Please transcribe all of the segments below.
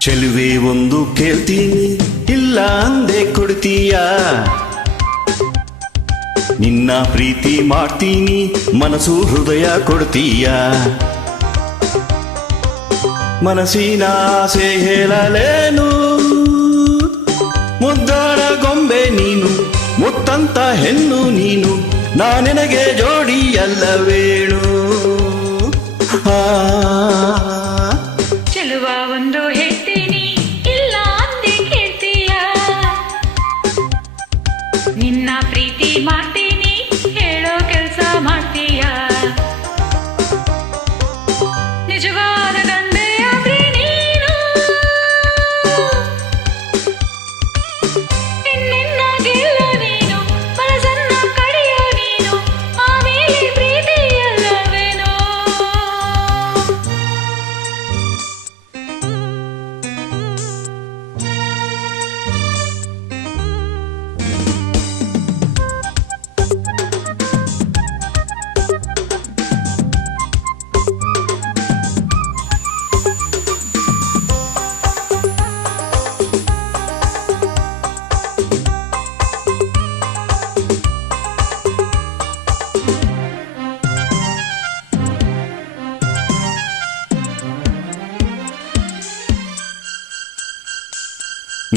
ಚೆಲುವೆ ಒಂದು ಕೇಳ್ತೀನಿ, ಇಲ್ಲ ಅಂದೆ ಕೊಡ್ತೀಯ? ನಿನ್ನ ಪ್ರೀತಿ ಮಾಡ್ತೀನಿ, ಮನಸ್ಸು ಹೃದಯ ಕೊಡ್ತೀಯ? ಮನಸ್ಸಿನ ಆಸೆ ಹೇಳಲೇನು? ಮುದ್ದಾಡ ಗೊಂಬೆ ನೀನು, ಮುತ್ತಂತ ಹೆಣ್ಣು ನೀನು, ನಾನೆನಗೆ ಜೋಡಿ ಅಲ್ಲವೇಣು? ಆ. ಚೆಲುವ ಒಂದು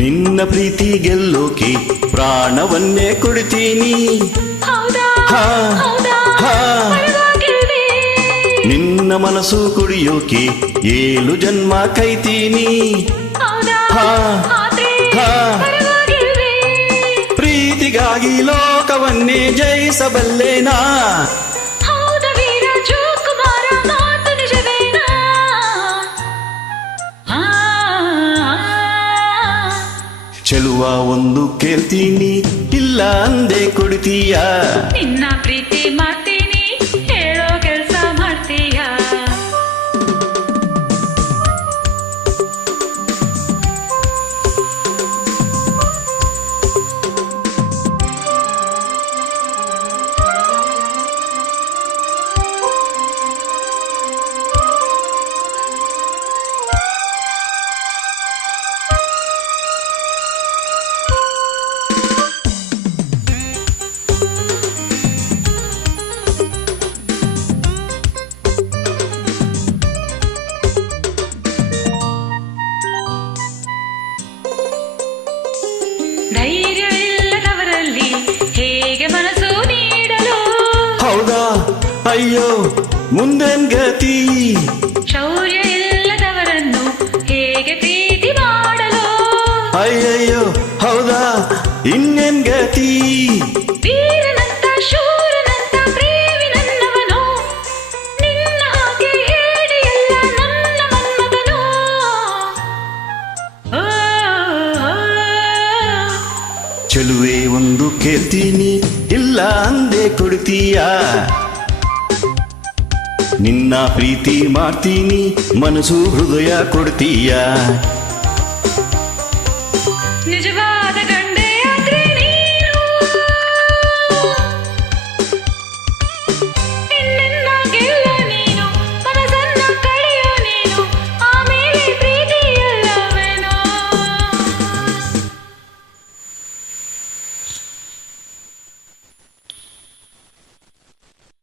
ನಿನ್ನ ಪ್ರೀತಿ ಗೆಲ್ಲೋಕೆ ಪ್ರಾಣವನ್ನೇ ಕೊಡ್ತೀನಿ. ನಿನ್ನ ಮನಸ್ಸು ಕುಡಿಯೋಕೆ ಏಳು ಜನ್ಮ ಕೈತೀನಿ? ಪ್ರೀತಿಗಾಗಿ ಲೋಕವನ್ನೇ ಜಯಿಸಬಲ್ಲೇನಾ? ಚೆಲುವ ಒಂದು ಕೇಳ್ತೀನಿ. ಇಲ್ಲ ಅಂದೆ ಕೊಡ್ತೀಯ? ನಿನ್ನ ಪ್ರೀತಿ ಮಾಡ್ತೀನಿ ಅಯ್ಯೋ ಮುಂದೇನ್ ಗತಿ. ಶೌರ್ಯ ಇಲ್ಲದವರನ್ನು ಹೇಗೆ ಪ್ರೀತಿ ಮಾಡಲು? ಅಯ್ಯಯ್ಯೋ ಹೌದಾ? ಇನ್ನೇನ್ ಗತಿ? ವೀರನಂತ ಶೂರನಂತ ಪ್ರೇಮಿ ನನ್ನವನು ನಿನ್ನ ಹಾಗೆ ಹೇಡಿಯಲ್ಲ ನನ್ನ ಮನ್ಮಗನು ಓ, ಓ, ಚೆಲುವೆ ಒಂದು ಕೇಳ್ತೀನಿ ಇಲ್ಲ ಅಂದೆ ಕೊಡ್ತೀಯ? ನಿನ್ನ ಪ್ರೀತಿ ಮಾಡ್ತೀನಿ ಮನಸ್ಸು ಹೃದಯ ಕೊಡ್ತೀಯ?